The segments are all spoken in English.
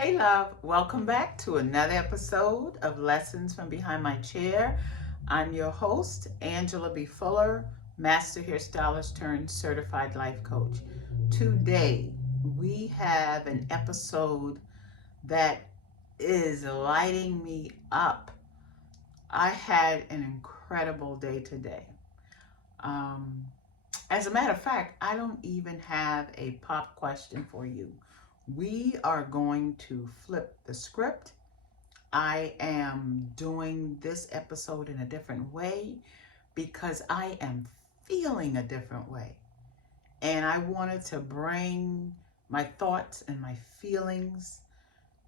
Hey, love, welcome back to another episode of Lessons from Behind My Chair. I'm your host, Angela B. Fuller, Master Hairstylist turned Certified Life Coach. Today, we have an episode that is lighting me up. I had an incredible day today. Um, as a matter of fact, I don't even have a pop question for you. We are going to flip the script. I am doing this episode in a different way because I am feeling a different way. And I wanted to bring my thoughts and my feelings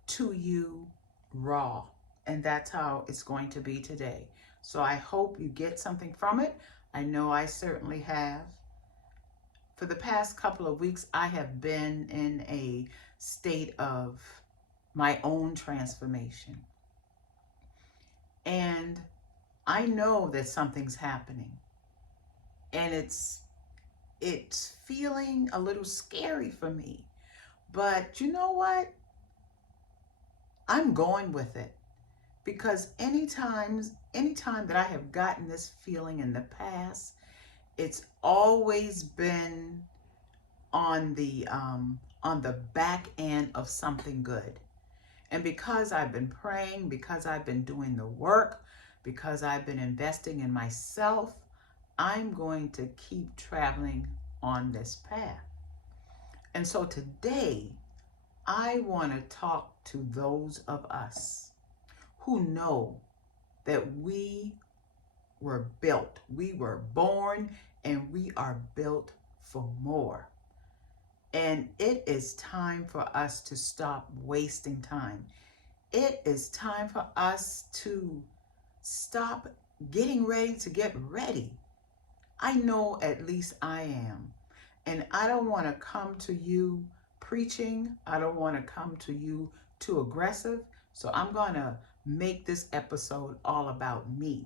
to you raw. And that's how it's going to be today. So I hope you get something from it. I know I certainly have. For the past couple of weeks, I have been in a state of my own transformation. And I know that something's happening. And it's feeling a little scary for me. But you know what? I'm going with it. Because anytime that I have gotten this feeling in the past, it's always been on the back end of something good. And because I've been praying, because I've been doing the work, because I've been investing in myself, I'm going to keep traveling on this path. And so today, I want to talk to those of us who know that we were built, we were born, and we are built for more. And it is time for us to stop wasting time. It is time for us to stop getting ready to get ready. I know at least I am. And I don't want to come to you preaching. I don't want to come to you too aggressive. So I'm going to make this episode all about me.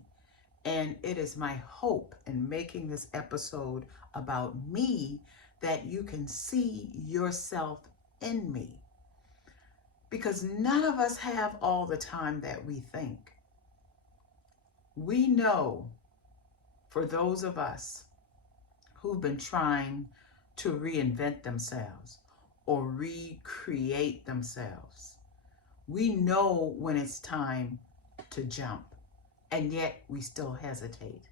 And it is my hope in making this episode about me that you can see yourself in me. Because none of us have all the time that we think. We know, for those of us who've been trying to reinvent themselves or recreate themselves, we know when it's time to jump, and yet we still hesitate.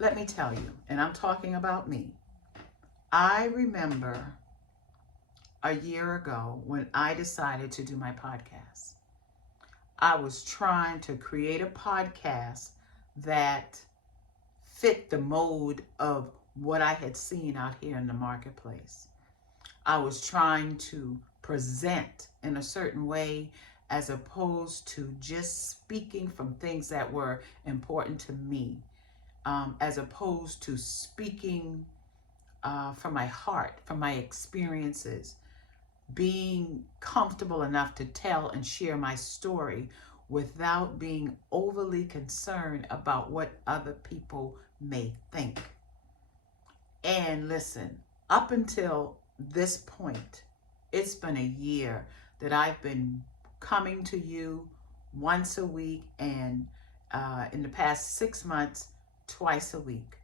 Let me tell you, and I'm talking about me. I remember a year ago when I decided to do my podcast. I was trying to create a podcast that fit the mode of what I had seen out here in the marketplace. I was trying to present in a certain way as opposed to just speaking from things that were important to me, as opposed to speaking from my heart, from my experiences, being comfortable enough to tell and share my story without being overly concerned about what other people may think. And listen, up until this point, it's been a year that I've been coming to you once a week, and in the past 6 months, twice a week.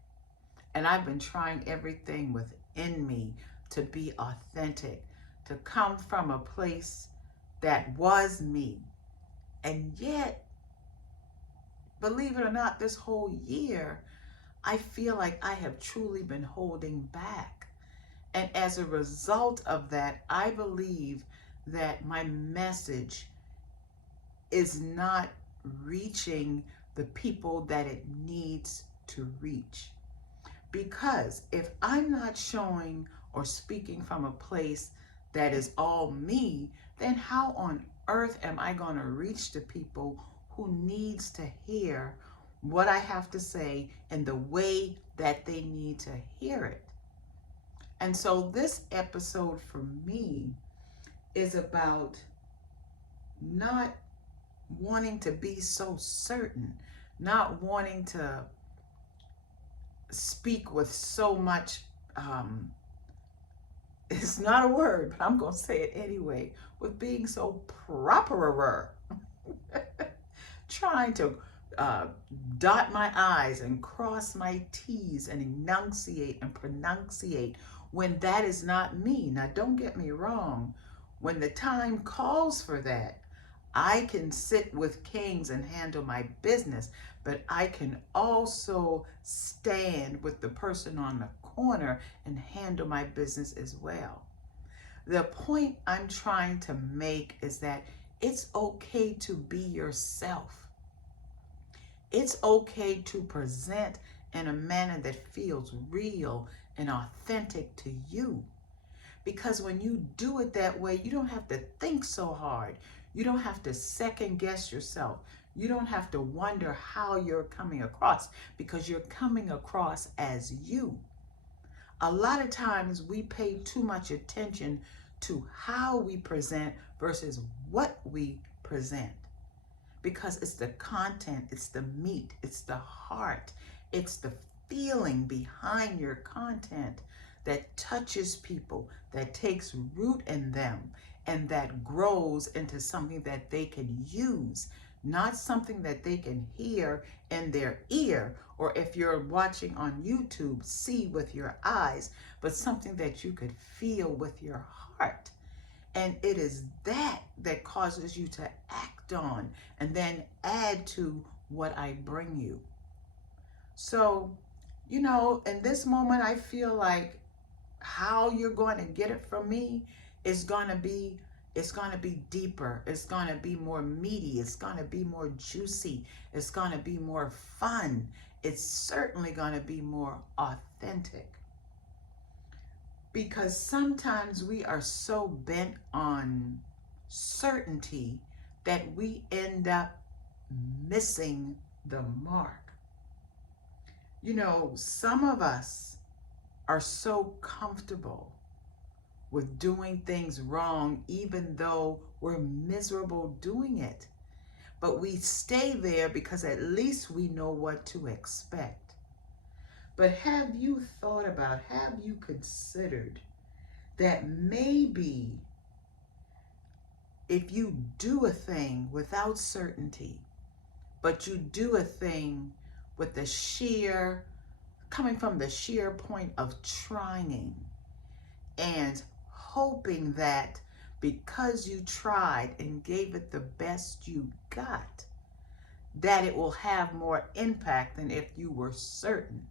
And I've been trying everything within me to be authentic, to come from a place that was me. And yet, believe it or not, this whole year, I feel like I have truly been holding back. And as a result of that, I believe that my message is not reaching the people that it needs to reach. Because if I'm not showing or speaking from a place that is all me, then how on earth am I going to reach the people who needs to hear what I have to say in the way that they need to hear it? And so this episode for me is about not wanting to be so certain, not wanting to speak with so much It's not a word, but I'm going to say it anyway, with being so properer, trying to uh, dot my I's and cross my T's and enunciate and pronunciate when that is not me. Now, don't get me wrong. When the time calls for that, I can sit with kings and handle my business, but I can also stand with the person on the corner and handle my business as well. The point I'm trying to make is that it's okay to be yourself. It's okay to present in a manner that feels real and authentic to you. Because when you do it that way, you don't have to think so hard. You don't have to second guess yourself. You don't have to wonder how you're coming across, because you're coming across as you. A lot of times we pay too much attention to how we present versus what we present, because it's the content, it's the meat, it's the heart, it's the feeling behind your content that touches people, that takes root in them, and that grows into something that they can use, not something that they can hear in their ear, or if you're watching on YouTube, see with your eyes, but something that you could feel with your heart. And it is that that causes you to act on and then add to what I bring you. So, in this moment, I feel like how you're going to get it from me is going to be, it's going to be deeper. It's going to be more meaty. It's going to be more juicy. It's going to be more fun. It's certainly going to be more authentic. Because sometimes we are so bent on certainty that we end up missing the mark. Some of us are so comfortable with doing things wrong, even though we're miserable doing it. But we stay there because at least we know what to expect. But have you thought about, have you considered that maybe if you do a thing without certainty, but you do a thing with coming from the sheer point of trying and hoping that because you tried and gave it the best you got, that it will have more impact than if you were certain.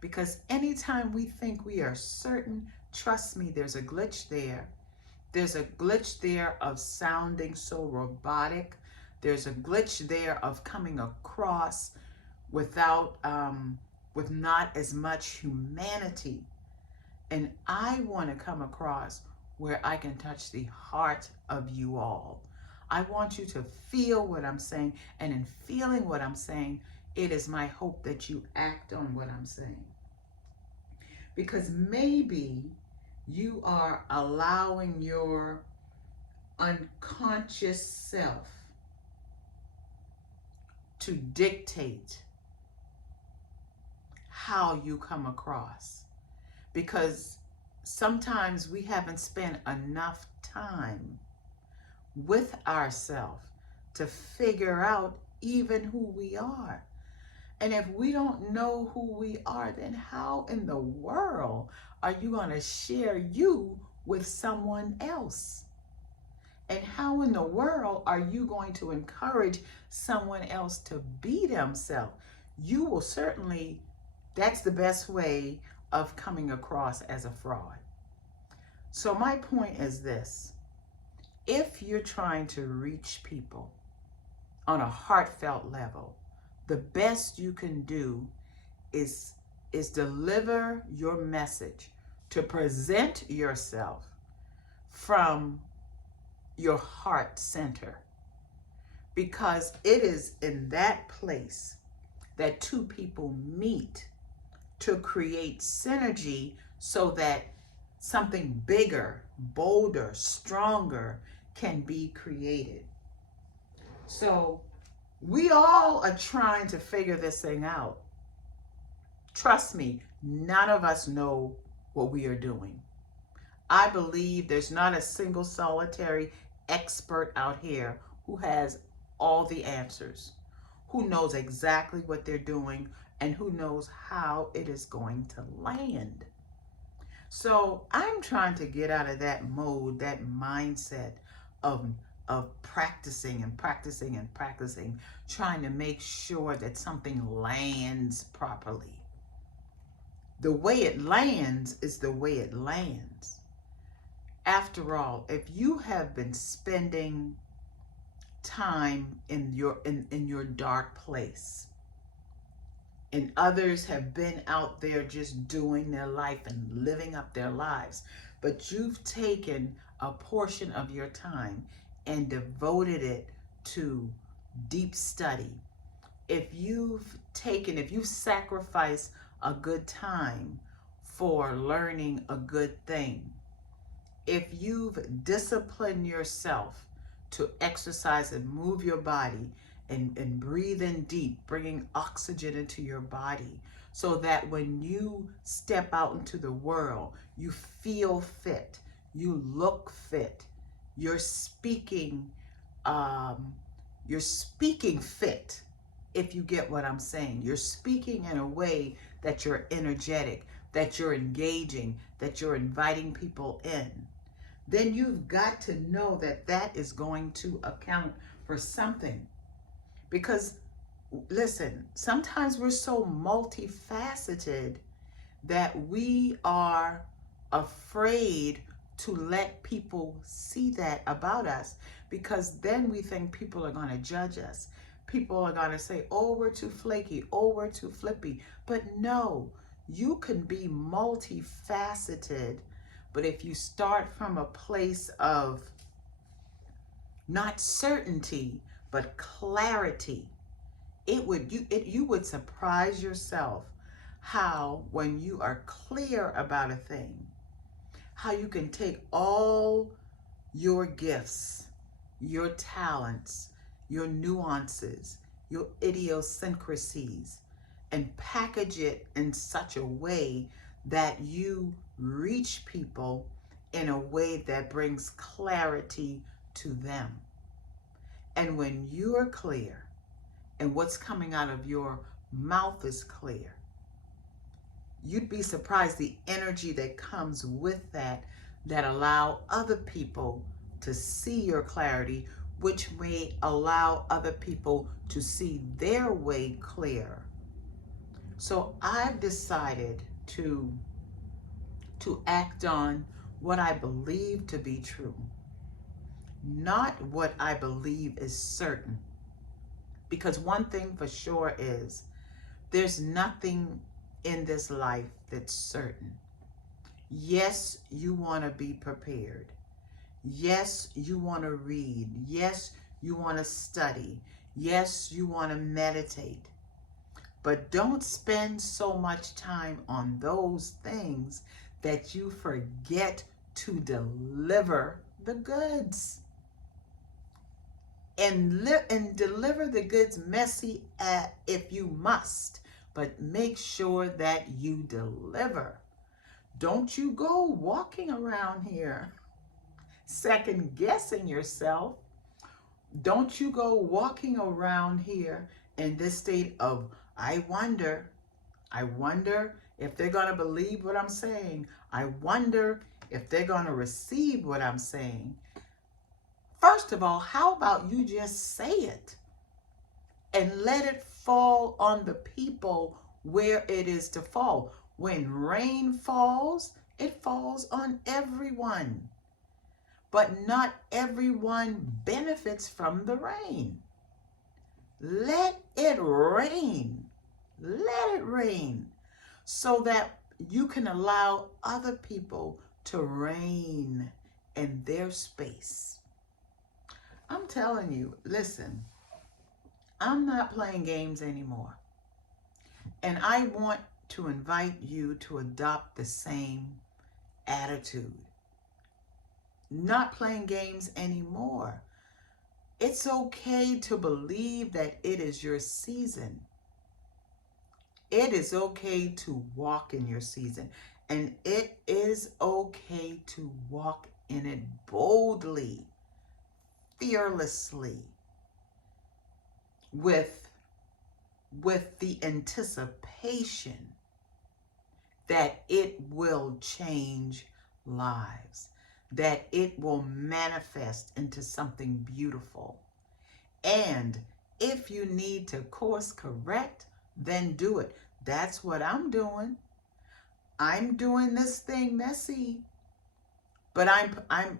Because anytime we think we are certain, trust me, there's a glitch there. There's a glitch there of sounding so robotic. There's a glitch there of coming across with not as much humanity. And I want to come across where I can touch the heart of you all. I want you to feel what I'm saying, and in feeling what I'm saying, it is my hope that you act on what I'm saying. Because maybe you are allowing your unconscious self to dictate how you come across. Because sometimes we haven't spent enough time with ourselves to figure out even who we are. And if we don't know who we are, then how in the world are you going to share you with someone else? And how in the world are you going to encourage someone else to be themselves? You will certainly, that's the best way of coming across as a fraud. So my point is this: if you're trying to reach people on a heartfelt level, the best you can do is deliver your message, to present yourself from your heart center, because it is in that place that two people meet to create synergy so that something bigger, bolder, stronger can be created. So we all are trying to figure this thing out. Trust me, none of us know what we are doing. I believe there's not a single solitary expert out here who has all the answers, who knows exactly what they're doing, and who knows how it is going to land. So I'm trying to get out of that mode, that mindset of practicing and practicing and practicing, trying to make sure that something lands properly. The way it lands is the way it lands. After all, if you have been spending time in your dark place, and others have been out there just doing their life and living up their lives, but you've taken a portion of your time and devoted it to deep study. If you've sacrificed a good time for learning a good thing, if you've disciplined yourself to exercise and move your body and breathe in deep, bringing oxygen into your body so that when you step out into the world, you feel fit, you look fit, you're speaking fit, if you get what I'm saying. You're speaking in a way that you're energetic, that you're engaging, that you're inviting people in. Then you've got to know that that is going to account for something. Because, listen, sometimes we're so multifaceted that we are afraid to let people see that about us, because then we think people are going to judge us. People are going to say, oh, we're too flaky, oh, we're too flippy. But no, you can be multifaceted. But if you start from a place of not certainty, but clarity, you would surprise yourself how, when you are clear about a thing, how you can take all your gifts, your talents, your nuances, your idiosyncrasies, and package it in such a way that you reach people in a way that brings clarity to them. And when you're clear and what's coming out of your mouth is clear, you'd be surprised the energy that comes with that allow other people to see your clarity, which may allow other people to see their way clear. So I've decided to act on what I believe to be true, not what I believe is certain. Because one thing for sure is there's nothing in this life that's certain. Yes, you want to be prepared. Yes, you want to read. Yes, you want to study. Yes, you want to meditate. But don't spend so much time on those things that you forget to deliver the goods. And deliver the goods messy if you must, but make sure that you deliver. Don't you go walking around here second guessing yourself. Don't you go walking around here in this state of, I wonder if they're going to believe what I'm saying. I wonder if they're going to receive what I'm saying. First of all, how about you just say it and let it fall on the people where it is to fall. When rain falls, it falls on everyone. But not everyone benefits from the rain. Let it rain. Let it rain so that you can allow other people to reign in their space. I'm telling you, listen, I'm not playing games anymore. And I want to invite you to adopt the same attitude. Not playing games anymore. It's okay to believe that it is your season. It is okay to walk in your season. And it is okay to walk in it boldly, fearlessly, with the anticipation that it will change lives, that it will manifest into something beautiful. And if you need to course correct, then do it. That's what I'm doing. I'm doing this thing messy, but I'm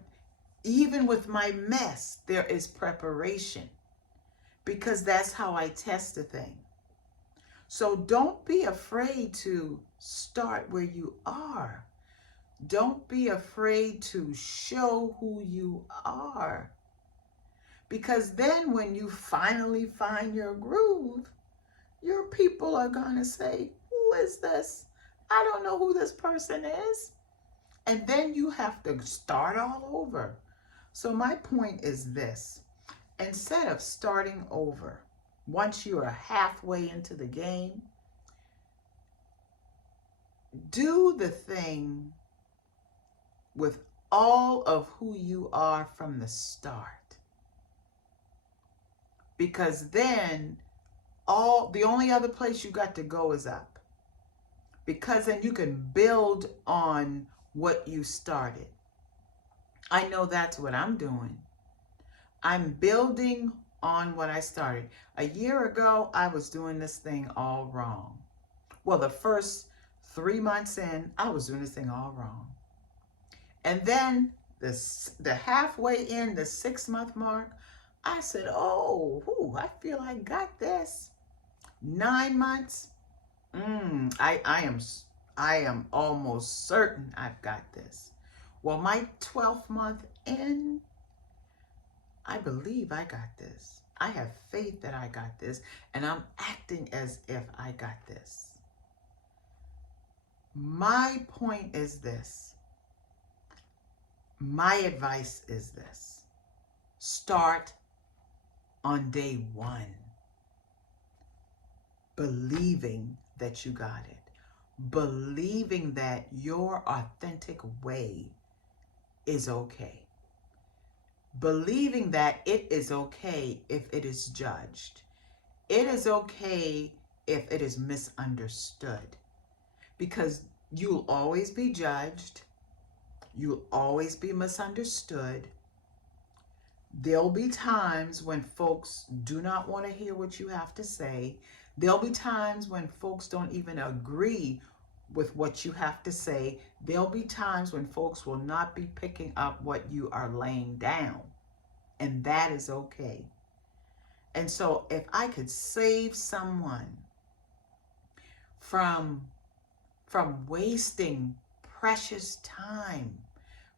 even with my mess, there is preparation, because that's how I test a thing. So don't be afraid to start where you are. Don't be afraid to show who you are. Because then when you finally find your groove, your people are going to say, who is this? I don't know who this person is. And then you have to start all over. So my point is this. Instead of starting over, once you are halfway into the game, do the thing with all of who you are from the start. Because then the only other place you got to go is up. Because then you can build on what you started. I know that's what I'm doing. I'm building on what I started. A year ago, I was doing this thing all wrong. Well, the first 3 months in, I was doing this thing all wrong. And then the halfway in, the 6-month mark, I said, I feel I got this. 9 months, I am almost certain I've got this. Well, my 12th month in, I believe I got this. I have faith that I got this, and I'm acting as if I got this. My point is this. My advice is this. Start on day 1, believing that you got it. Believing that your authentic way is okay. Believing that it is okay if it is judged. It is okay if it is misunderstood. Because you'll always be judged. You'll always be misunderstood. There'll be times when folks do not want to hear what you have to say. There'll be times when folks don't even agree with what you have to say. There'll be times when folks will not be picking up what you are laying down. And that is okay. And so if I could save someone from wasting precious time,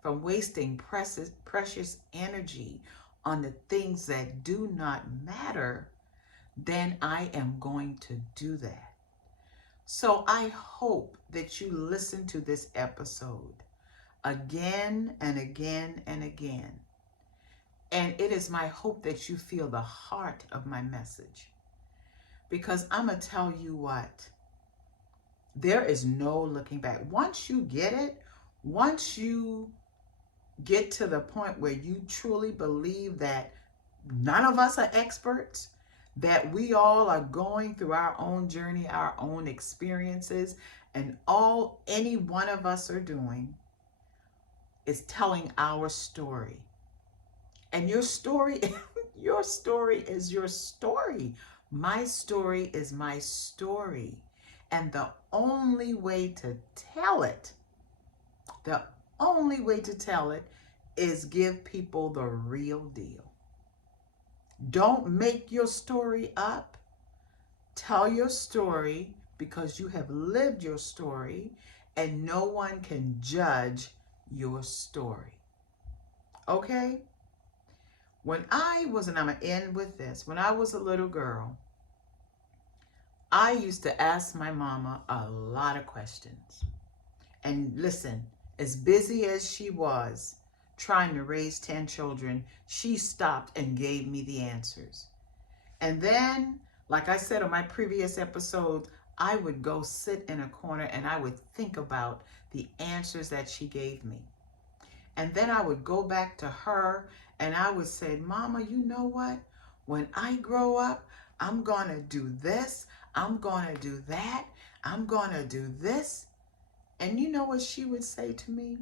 from wasting precious energy on the things that do not matter, then I am going to do that. So I hope that you listen to this episode again and again and again. And it is my hope that you feel the heart of my message. Because I'm going to tell you what, there is no looking back. Once you get it, once you get to the point where you truly believe that none of us are experts, that we all are going through our own journey, our own experiences, and all any one of us are doing is telling our story. And your story, your story is your story. My story is my story. And the only way to tell it, is give people the real deal. Don't make your story up. Tell your story because you have lived your story and no one can judge your story. Okay? And I'm going to end with this. When I was a little girl, I used to ask my mama a lot of questions. And listen, as busy as she was trying to raise 10 children, she stopped and gave me the answers. And then, like I said on my previous episode, I would go sit in a corner and I would think about the answers that she gave me. And then I would go back to her and I would say, Mama, you know what? When I grow up, I'm going to do this. I'm going to do that. I'm going to do this. And you know what she would say to me?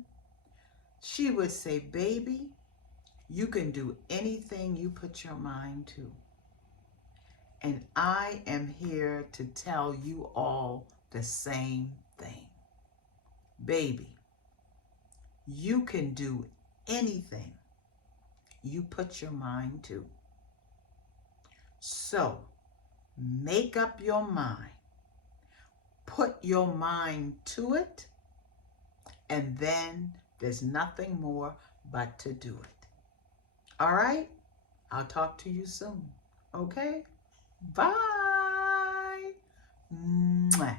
She would say, baby, you can do anything you put your mind to. And I am here to tell you all the same thing. Baby, you can do anything you put your mind to. So make up your mind, put your mind to it, and then there's nothing more but to do it. All right? I'll talk to you soon. Okay? Bye. Mwah.